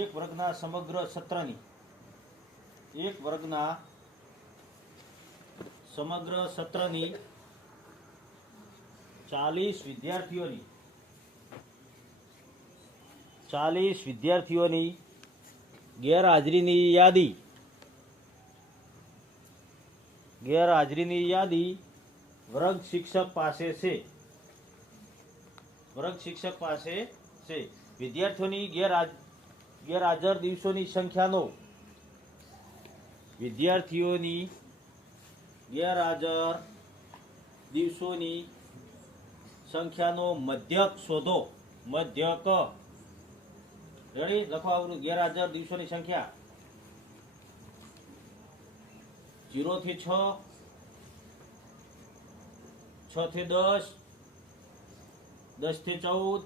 એક વર્ગના સમગ્ર સત્રની એક વર્ગના સમગ્ર સત્રની 40 વિદ્યાર્થીઓની ગેરહાજરીની યાદી વર્ગ શિક્ષક પાસે છે વિદ્યાર્થીઓની ગેરહાજર દિવસોની સંખ્યાનો મધ્યક શોધો. મધ્યક રેડી લખો. આવડું ગેરહાજર દિવસોની સંખ્યા 0 થી 6, 6 થી 10, 10 થી 14,